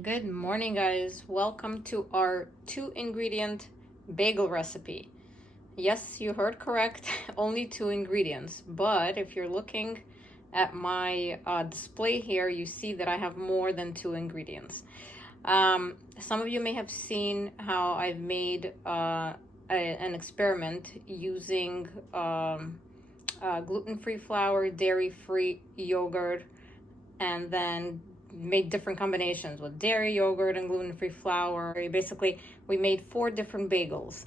Good morning, guys. Welcome to our 2-ingredient bagel recipe. Yes, you heard correct, only 2 ingredients. But if you're looking at my display here, you see that I have more than 2 ingredients. Some of you may have seen how I've made an experiment using gluten-free flour, dairy-free yogurt, and then made different combinations with dairy yogurt and gluten-free flour. Basically, we made 4 different bagels.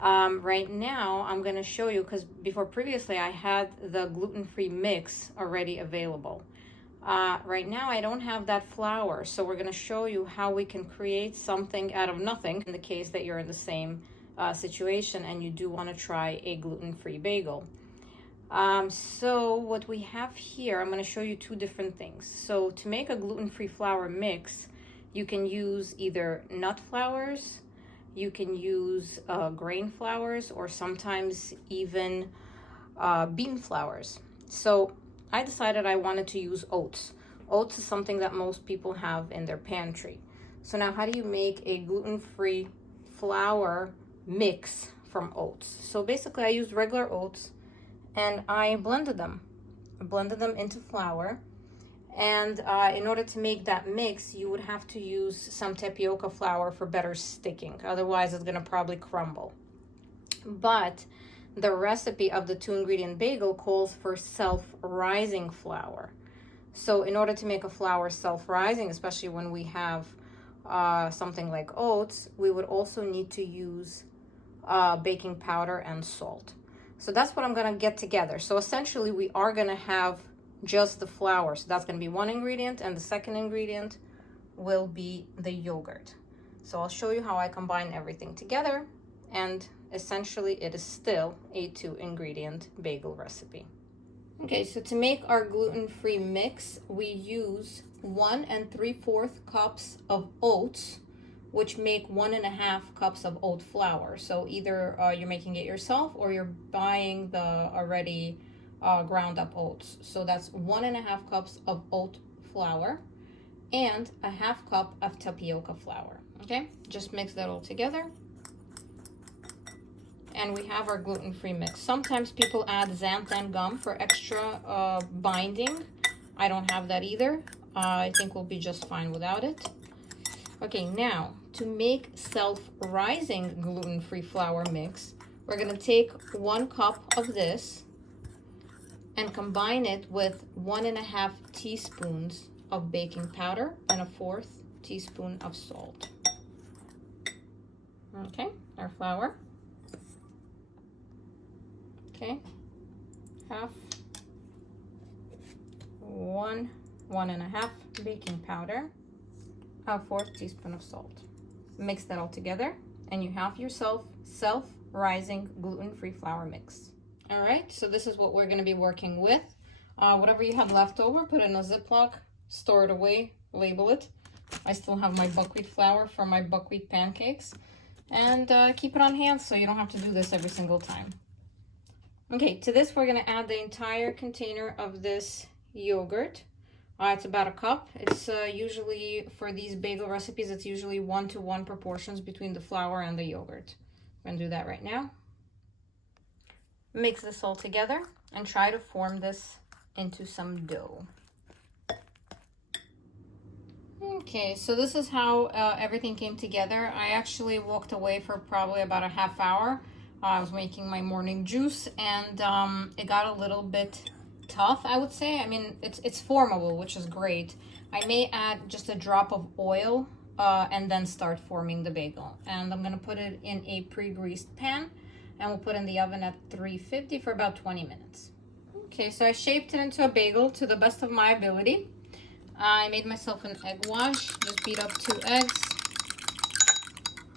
Right now, I'm going to show you, because previously I had the gluten-free mix already available. Right now, I don't have that flour, so we're going to show you how we can create something out of nothing in the case that you're in the same situation and you do want to try a gluten-free bagel. So what we have here, I'm going to show you 2 different things. So to make a gluten-free flour mix, you can use either nut flours, you can use grain flours, or sometimes even bean flours. So I decided I wanted to use oats. Oats is something that most people have in their pantry. So now how do you make a gluten-free flour mix from oats? So basically I used regular oats, and I blended them. Into flour. And in order to make that mix, you would have to use some tapioca flour for better sticking. Otherwise, it's gonna probably crumble. But the recipe of the 2-ingredient bagel calls for self-rising flour. So in order to make a flour self-rising, especially when we have something like oats, we would also need to use baking powder and salt. So that's what I'm gonna get together. So essentially we are gonna have just the flour. So that's gonna be 1 ingredient, and the second ingredient will be the yogurt. So I'll show you how I combine everything together, and essentially it is still a 2-ingredient bagel recipe. Okay, so to make our gluten-free mix, we use 1 3/4 cups of oats, which make 1.5 cups of oat flour. So either you're making it yourself or you're buying the already ground up oats. So that's 1.5 cups of oat flour and 1/2 cup of tapioca flour. Okay, just mix that all together. And we have our gluten-free mix. Sometimes people add xanthan gum for extra binding. I don't have that either. I think we'll be just fine without it. Okay, now to make self-rising gluten-free flour mix, we're gonna take 1 cup of this and combine it with 1.5 teaspoons of baking powder and 1/4 teaspoon of salt. Okay, our flour. Okay, half, 1.5 baking powder, 1/4 teaspoon of salt. Mix that all together and you have yourself self-rising gluten-free flour mix. All right, so this is what we're going to be working with. Whatever you have left over, put it in a Ziploc, store it away, label it. I still have my buckwheat flour for my buckwheat pancakes, and keep it on hand so you don't have to do this every single time. Okay, to this we're going to add the entire container of this yogurt. It's about 1 cup. It's usually, for these bagel recipes, it's usually 1-to-1 proportions between the flour and the yogurt. I'm gonna do that right now. Mix this all together and try to form this into some dough. Okay, so this is how everything came together. I actually walked away for probably about a half hour. I was making my morning juice, and it got a little bit tough, I would say. I mean, it's formable, which is great. I may add just a drop of oil and then start forming the bagel. And I'm gonna put it in a pre-greased pan, and we'll put it in the oven at 350 for about 20 minutes. Okay, so I shaped it into a bagel to the best of my ability. I made myself an egg wash, just beat up 2 eggs.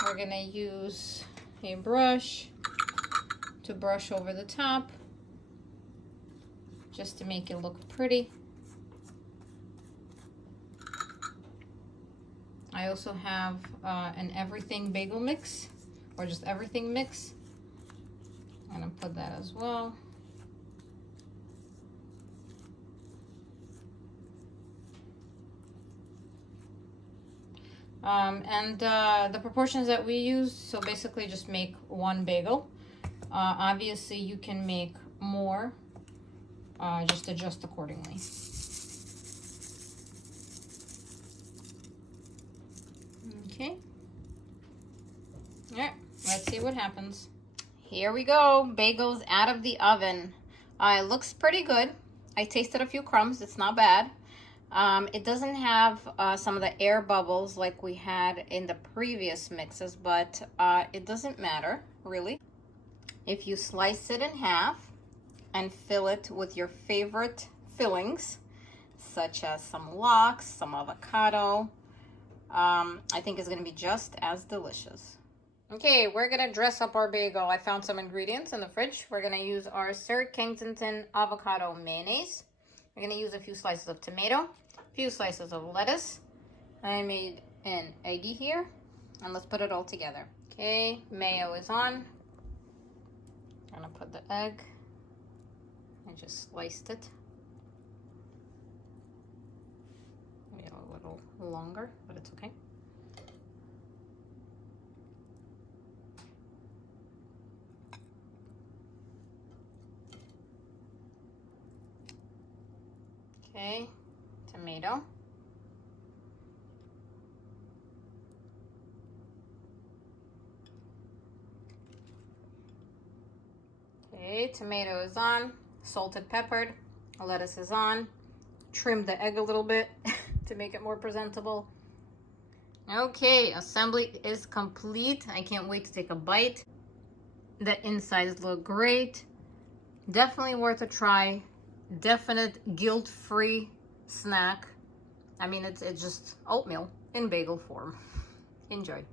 We're gonna use a brush to brush over the top, just to make it look pretty. I also have an everything bagel mix, or just everything mix. I'm gonna put that as well. The proportions that we use, so basically just make one bagel. Obviously you can make more, just adjust accordingly. Okay. All right, let's see what happens. Here we go, bagels out of the oven. It looks pretty good. I tasted a few crumbs, it's not bad. It doesn't have some of the air bubbles like we had in the previous mixes, but it doesn't matter, really. If you slice it in half and fill it with your favorite fillings, such as some lox, some avocado, I think it's gonna be just as delicious. Okay, we're gonna dress up our bagel. I found some ingredients in the fridge. We're gonna use our Sir Kensington avocado mayonnaise. We're gonna use a few slices of tomato, a few slices of lettuce. I made an eggie here, and let's put it all together. Okay, mayo is on. I'm gonna put the egg. I just sliced it. Maybe a little longer, but it's okay. Okay, tomato. Okay, tomato is on, salted, peppered, lettuce is on. Trim the egg a little bit to make it more presentable. Okay, assembly is complete. I can't wait to take a bite. The insides look great. Definitely worth a try. Definite guilt-free snack. I mean, it's just oatmeal in bagel form. Enjoy.